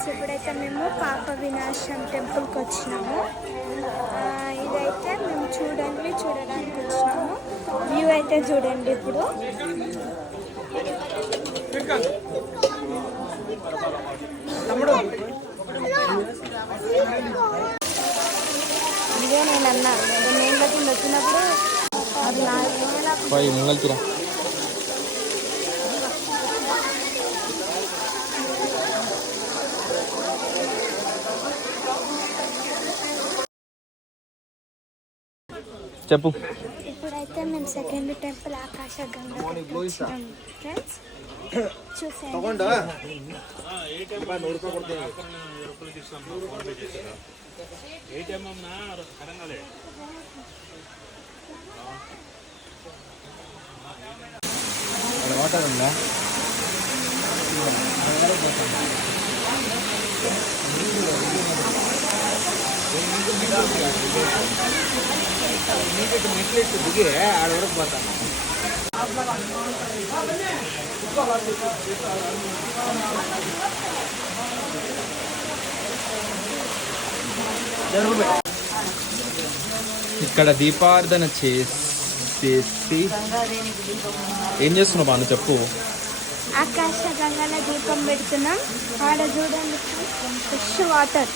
Friends, ఇప్పుడైతే మేము పాప వినాశనం టెంపుల్కి వచ్చినాము. ఇదైతే మేము చూడడానికి వచ్చినాము. వ్యూ అయితే చూడండి. ఇప్పుడు ఇదే నేను అన్నా, నేను కింద వచ్చినప్పుడు అది ముంగల్కిరా చెప్పు. ఇప్పుడైతే మేము సెకండ్ టెంపుల్ ఆకాశగంగా వచ్చినాం ఫ్రెండ్స్. చూసాను. వాటర్ ఉందా? మెట్లు దిగి ఆడ వరకు పోతాను. ఇక్కడ దీపార్థన చేసి ఏం చేస్తున్నావు బాను చెప్పు. ఆకాశ గంగల దీపం పెడుతున్నాం. ఆడ చూడండి, ఫ్రెష్ వాటర్.